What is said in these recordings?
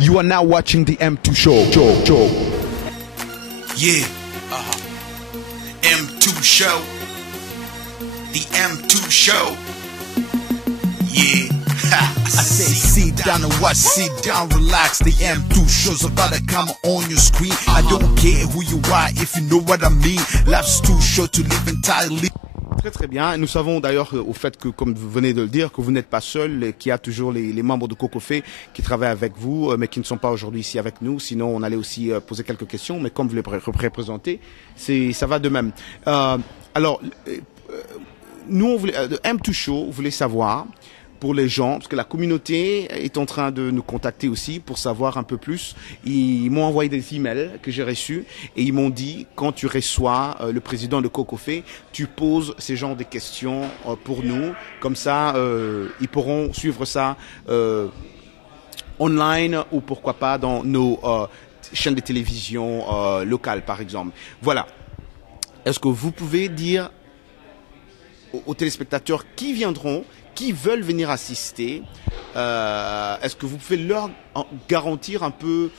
You are now watching the M2 Show. Yeah, M2 Show. The M2 Show. Yeah. I say sit down and watch, sit down, relax. The M2 Show's about to come on your screen. I don't care who you are if you know what I mean. Life's too short to live entirely. Très très bien. Nous savons d'ailleurs au fait que, comme vous venez de le dire, que vous n'êtes pas seul, et qu'il y a toujours les membres de Cocofé qui travaillent avec vous, mais qui ne sont pas aujourd'hui ici avec nous. Sinon, on allait aussi poser quelques questions, mais comme vous les représentez, ça va de même. Alors, nous, M2 Show, on voulait savoir, pour les gens, parce que la communauté est en train de nous contacter aussi pour savoir un peu plus. Ils m'ont envoyé des emails que j'ai reçus et ils m'ont dit, quand tu reçois le président de Cocofé, tu poses ces genres de questions pour nous. Comme ça, ils pourront suivre ça online ou pourquoi pas dans nos chaînes de télévision locales, par exemple. Voilà. Est-ce que vous pouvez dire aux téléspectateurs qui viendront, qui veulent venir assister, est-ce que vous pouvez leur garantir un peu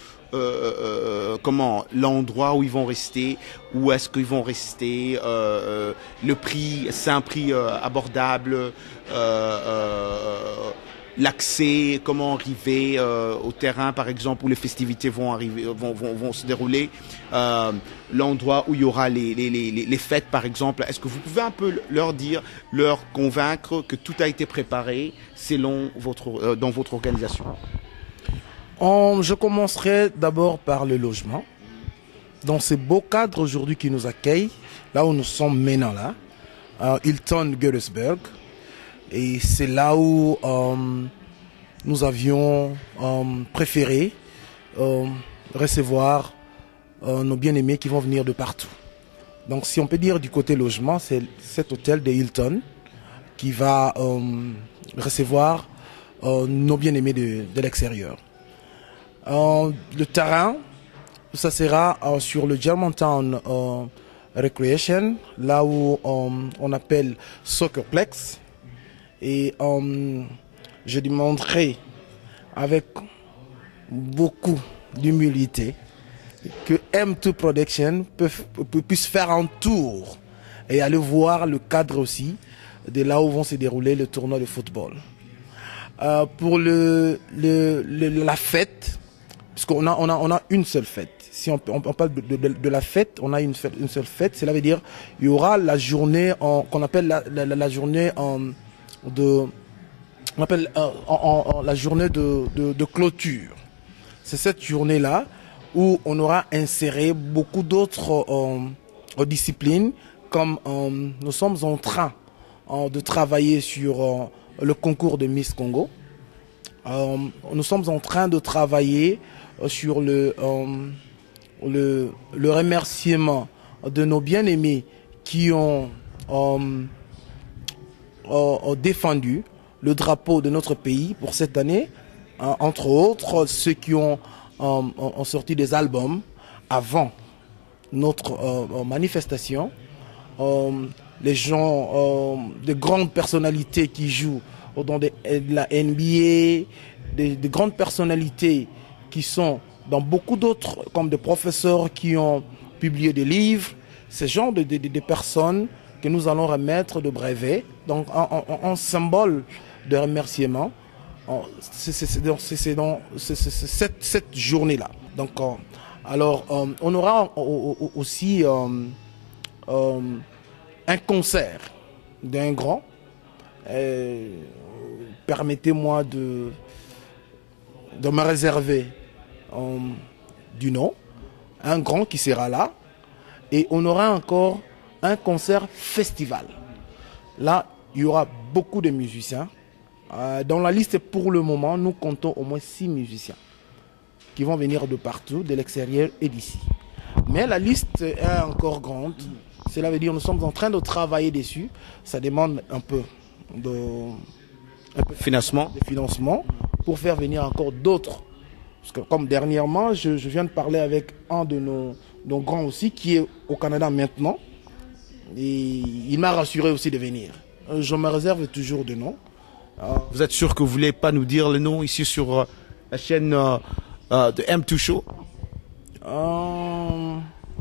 comment l'endroit où ils vont rester, où est-ce qu'ils vont rester, le prix, c'est un prix abordable, l'accès, comment arriver au terrain par exemple où les festivités vont se dérouler, l'endroit où il y aura les fêtes par exemple. Est-ce que vous pouvez un peu leur convaincre que tout a été préparé selon dans votre organisation? Je commencerai d'abord par le logement. Dans ces beaux cadres aujourd'hui qui nous accueillent, là où nous sommes maintenant là, Hilton Göteborg. Et c'est là où nous avions préféré recevoir nos bien-aimés qui vont venir de partout. Donc si on peut dire du côté logement, c'est cet hôtel de Hilton qui va recevoir nos bien-aimés de l'extérieur. Le terrain, ça sera sur le Germantown Recreation, là où on appelle Soccerplex. Et je demanderai avec beaucoup d'humilité que M2 Production puisse faire un tour et aller voir le cadre aussi de là où vont se dérouler le tournoi de football. Pour la fête, puisqu'on a une seule fête. Si on parle de la fête, on a une seule fête. Cela veut dire qu'il y aura la journée qu'on appelle la journée la journée de clôture. C'est cette journée-là où on aura inséré beaucoup d'autres disciplines, comme nous sommes en train de travailler sur le concours de Miss Congo. Nous sommes en train de travailler sur le remerciement de nos bien-aimés qui ont défendu le drapeau de notre pays pour cette année, entre autres ceux qui ont sorti des albums avant notre manifestation, les gens, de grandes personnalités qui jouent dans de la NBA, des grandes personnalités qui sont dans beaucoup d'autres, comme des professeurs qui ont publié des livres, ce genre de personnes que nous allons remettre de brevets, donc en symbole de remerciement. C'est dans cette journée-là. Donc, alors, on aura aussi un concert d'un grand. Permettez-moi de me réserver du nom. Un grand qui sera là. Et on aura encore un concert festival. Là, il y aura beaucoup de musiciens. Dans la liste, pour le moment, nous comptons au moins 6 musiciens qui vont venir de partout, de l'extérieur et d'ici. Mais la liste est encore grande. Cela veut dire que nous sommes en train de travailler dessus. Ça demande un peu de financement pour faire venir encore d'autres. Parce que comme dernièrement, je viens de parler avec un de nos grands aussi, qui est au Canada maintenant. Et il m'a rassuré aussi de venir. Je me réserve toujours de nom. Vous êtes sûr que vous ne voulez pas nous dire le nom ici sur la chaîne The M2 Show.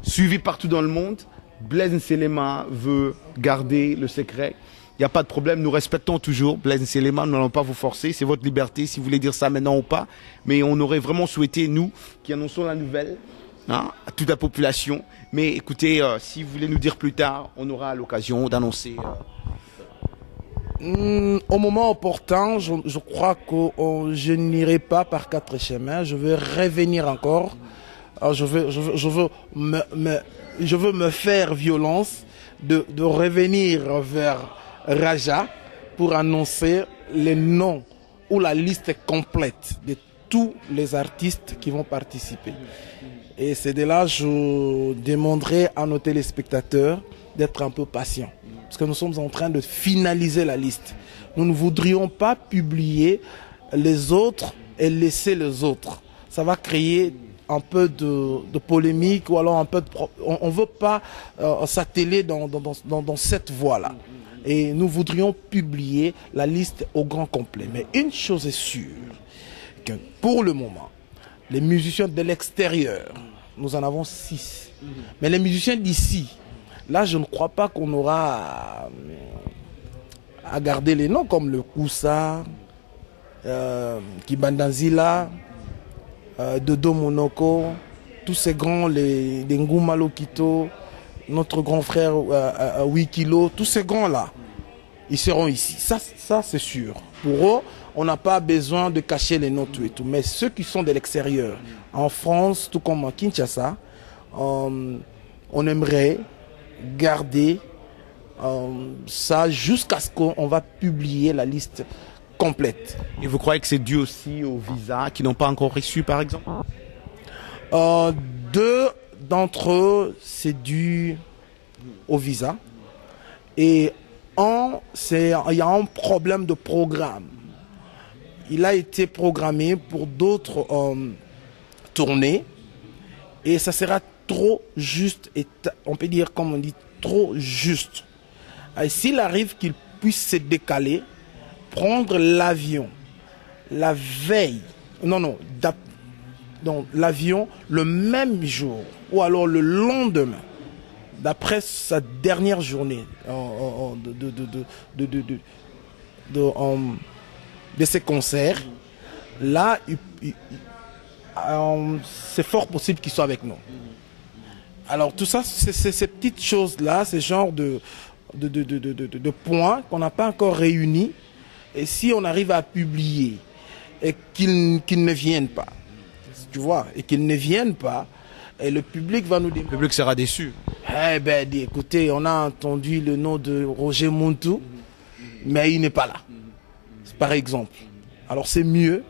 Suivi partout dans le monde. Blaise Nselema veut garder le secret. Il n'y a pas de problème, nous respectons toujours Blaise Nselema, nous n'allons pas vous forcer, c'est votre liberté si vous voulez dire ça maintenant ou pas. Mais on aurait vraiment souhaité, nous, qui annonçons la nouvelle à toute la population. Mais écoutez, si vous voulez nous dire plus tard, on aura l'occasion d'annoncer. Au moment opportun, je crois que je n'irai pas par quatre chemins, je vais revenir encore. Je veux me faire violence de revenir vers Raja pour annoncer les noms ou la liste complète de tous les artistes qui vont participer. Et c'est de là que je demanderai à nos téléspectateurs d'être un peu patients. Parce que nous sommes en train de finaliser la liste. Nous ne voudrions pas publier les autres et laisser les autres. Ça va créer un peu de polémique ou alors un peu de... On ne veut pas s'atteler dans cette voie-là. Et nous voudrions publier la liste au grand complet. Mais une chose est sûre, que pour le moment, les musiciens de l'extérieur, nous en avons 6. Mais les musiciens d'ici, là je ne crois pas qu'on aura à garder les noms comme le Koussa, Kibandanzila, Dodo Monoko, tous ces grands, les Ngouma Lokito, notre grand frère Wikilo, tous ces grands-là, ils seront ici. Ça c'est sûr. Pour eux, on n'a pas besoin de cacher les noms tout et tout. Mais ceux qui sont de l'extérieur, en France, tout comme à Kinshasa, on aimerait garder ça jusqu'à ce qu'on va publier la liste complète. Et vous croyez que c'est dû aussi aux visas qui n'ont pas encore reçu, par exemple? 2 d'entre eux, c'est dû au visa. Et il y a un problème de programme. Il a été programmé pour d'autres tournées. Et ça sera trop juste, et on peut dire, comme on dit, trop juste. S'il arrive qu'il puisse se décaler, prendre l'avion la veille, l'avion le même jour ou alors le lendemain, d'après sa dernière journée de ses concerts, là, c'est fort possible qu'il soit avec nous. Alors tout ça, c'est ces petites choses-là, ces genres de points qu'on n'a pas encore réunis. Et si on arrive à publier et qu'ils ne viennent pas, tu vois, et qu'ils ne viennent pas, et le public va nous dire... Le public sera déçu. Eh ben, écoutez, on a entendu le nom de Roger Montou, mais il n'est pas là, par exemple. Alors c'est mieux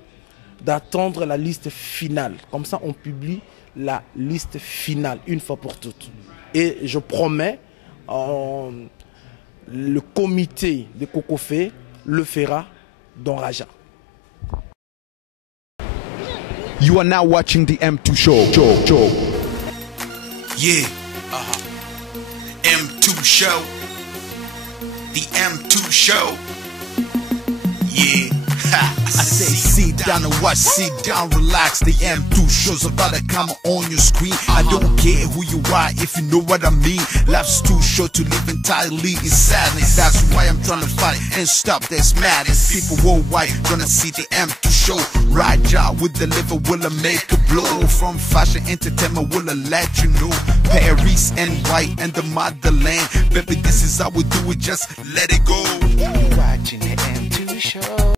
d'attendre la liste finale. Comme ça, on publie la liste finale, une fois pour toutes. Et je promets, le comité de Kokofé le fera dans Raja. You are now watching the M2 Show. Yeah, M2 Show. The M2 Show. Yeah. I say sit down and watch, sit down, relax. The M2 Show's about to come on your screen. I don't care who you are, if you know what I mean. Life's too short to live entirely in sadness. That's why I'm trying to fight and stop this madness. People worldwide gonna see the M2 Show. Raja will deliver, will make a blow. From fashion entertainment, will let you know. Paris and white and the motherland. Baby, this is how we do it, just let it go. Watching the M2 Show.